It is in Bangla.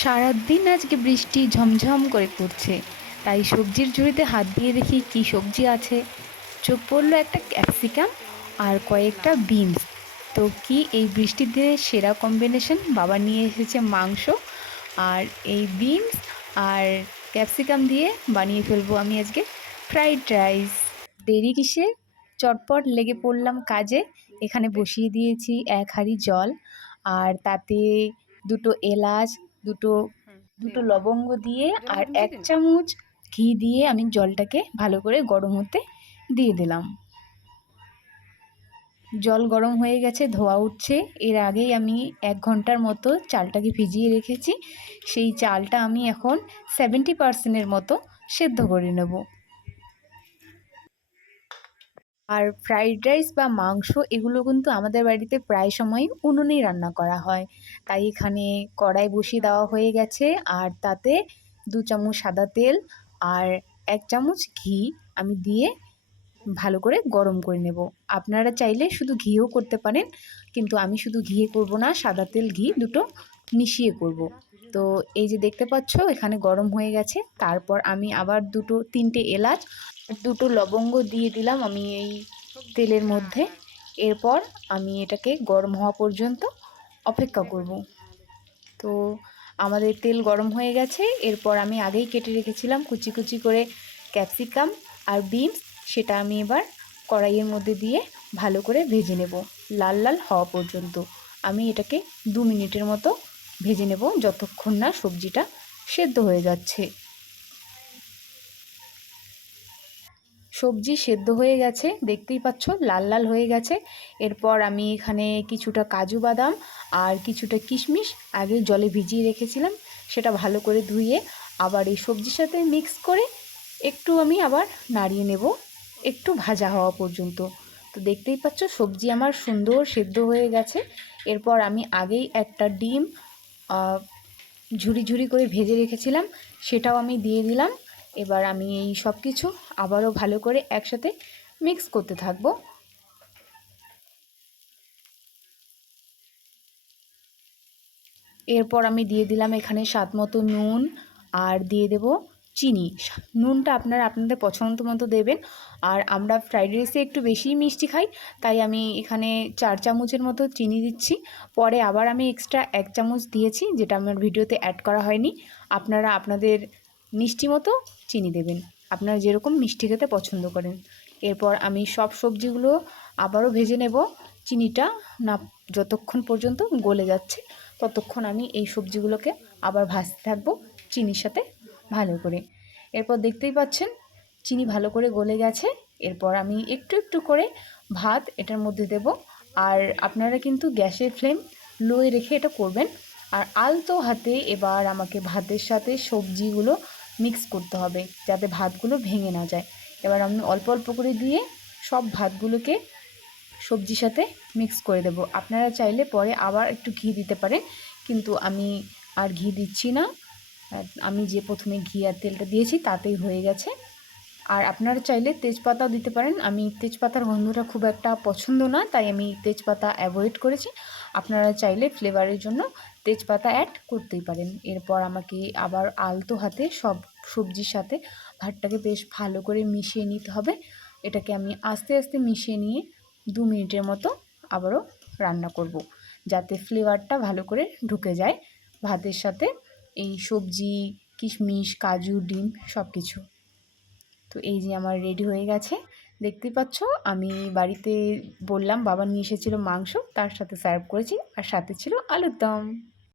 সারাদিন আজকে বৃষ্টি ঝমঝম করে পড়ছে, তাই সবজির ঝুড়িতে হাত দিয়ে দেখি কি সবজি আছে। চোখ পড়লো একটা ক্যাপসিকাম আর কয়েকটা বিনস। তো কি এই বৃষ্টির দিনে সেরা কম্বিনেশন, বাবা নিয়ে এসেছে মাংস আর এই বিনস আর ক্যাপসিকাম দিয়ে বানিয়ে ফেলবো আমি আজকে ফ্রাইড রাইস। দেরি কিসে, চটপট লেগে পড়লাম কাজে। এখানে বসিয়ে দিয়েছি এক হাঁড়ি জল, আর তাতে দুটো এলাচ, দুটো দুটো লবঙ্গ দিয়ে আর 1 চামচ ঘি দিয়ে আমি জলটাকে ভালো করে গরম হতে দিয়ে দিলাম। জল গরম হয়ে গেছে, ধোয়া উঠছে। এর আগেই আমি 1 ঘন্টার মতো চালটাকে ভিজিয়ে রেখেছি। সেই চালটা আমি এখন 70% মতো সেদ্ধ করে নেব। আর ফ্রাইড রাইস বা মাংস এগুলো কিন্তু আমাদের বাড়িতে প্রায় সময়ই উনুনেই রান্না করা হয়। তাই এখানে কড়াই বসিয়ে দেওয়া হয়ে গেছে, আর তাতে 2 চামচ সাদা তেল আর 1 চামচ ঘি আমি দিয়ে ভালো করে গরম করে নেব। আপনারা চাইলে শুধু ঘিও করতে পারেন, কিন্তু আমি শুধু ঘিয়ে করব না, সাদা তেল ঘি দুটো মিশিয়ে করব। তো এই যে দেখতে পাচ্ছ এখানে গরম হয়ে গেছে। তারপর আমি আবার 3টে এলাচ, 2টো লবঙ্গ দিয়ে দিলাম আমি এই তেলের মধ্যে। এরপর আমি এটাকে গরম হওয়া পর্যন্ত অপেক্ষা করব। তো আমাদের তেল গরম হয়ে গেছে। এরপর আমি আগেই কেটে রেখেছিলাম কুচি কুচি করে ক্যাপসিকাম আর বিনস, সেটা আমি এবার কড়াইয়ের মধ্যে দিয়ে ভালো করে ভেজে নেব লাল লাল হওয়া পর্যন্ত। আমি এটাকে 2 মিনিটের মতো ভেজে নেব, যতক্ষণ না সবজিটা সেদ্ধ হয়ে যাচ্ছে। সবজি সেদ্ধ হয়ে গেছে, দেখতেই পাচ্ছ লাল লাল হয়ে গেছে। এরপর আমি এখানে কিছুটা কাজু বাদাম আর কিছুটা কিশমিশ আগে জলে ভিজিয়ে রেখেছিলাম, সেটা ভালো করে ধুয়ে আবার এই সবজির সাথে মিক্স করে একটু আমি আবার নাড়িয়ে নেব, একটু ভাজা হওয়া পর্যন্ত। তো দেখতেই পাচ্ছ সবজি আমার সুন্দর সেদ্ধ হয়ে গেছে। এরপর আমি আগেই একটা ডিম ঝুরি ঝুরি করে ভেজে রেখেছিলাম, সেটাও আমি দিয়ে দিলাম। এবার আমি এই সব কিছু আবারও ভালো করে একসাথে মিক্স করতে থাকব। এরপর আমি দিয়ে দিলাম এখানে স্বাদ মতো নুন, আর দিয়ে দেব চিনি। নুনটা আপনারা আপনাদের পছন্দ মতো দেবেন। আর আমরা ফ্রাইড রাইসে একটু বেশিই মিষ্টি খাই, তাই আমি এখানে 4 চামচের মতো চিনি দিচ্ছি। পরে আবার আমি এক্সট্রা 1 চামচ দিয়েছি, যেটা আমার ভিডিওতে অ্যাড করা হয়নি। আপনারা আপনাদের মিষ্টি মতো চিনি দেবেন, আপনারা যেরকম মিষ্টি খেতে পছন্দ করেন। এরপর আমি সব সবজিগুলো আবারও ভেজে নেব। চিনিটা না যতক্ষণ পর্যন্ত গলে যাচ্ছে ততক্ষণ আমি এই সবজিগুলোকে আবার ভাজতে থাকবো চিনির সাথে ভালো করে। এরপর দেখতেই পাচ্ছেন চিনি ভালো করে গলে গেছে। এরপর আমি একটু একটু করে ভাত এটার মধ্যে দেব। আর আপনারা কিন্তু গ্যাসের ফ্লেম লোয়ে রেখে এটা করবেন। আর আলতো হাতে এবার আমাকে ভাতের সাথে সবজিগুলো মিক্স করতে হবে, যাতে ভাতগুলো ভেঙে না যায়। এবার আমি অল্প অল্প করে দিয়ে সব ভাতগুলোকে সবজির সাথে মিক্স করে দেব। আপনারা চাইলে পরে আবার একটু ঘি দিতে পারেন, কিন্তু আমি আর ঘি দিচ্ছি না। আমি যে প্রথমে ঘি আর তেলটা দিয়েছি তাতেই হয়ে গেছে। আর আপনারা চাইলে তেজপাতাও দিতে পারেন। আমি তেজপাতার গন্ধটা খুব একটা পছন্দ না, তাই আমি তেজপাতা অ্যাভয়েড করেছি। আপনারা চাইলে ফ্লেভারের জন্য তেজপাতা অ্যাড করতেই পারেন। এরপর আমাকে আবার আলতো হাতে সব সবজির সাথে ভাতটাকে বেশ ভালো করে মিশিয়ে নিতে হবে। এটাকে আমি আস্তে আস্তে মিশিয়ে নিয়ে 2 মিনিটের মতো আবারও রান্না করব, যাতে ফ্লেভারটা ভালো করে ঢুকে যায় ভাতের সাথে, এই সবজি, কিশমিশ, কাজু, ডিম সব কিছু। তো এই যে আমার রেডি হয়ে গেছে, দেখতেই পাচ্ছ। আমি বাড়িতে বললাম বাবা নিয়ে এসেছিলো মাংস, তার সাথে সার্ভ করেছি, আর সাথে ছিল আলুর দম।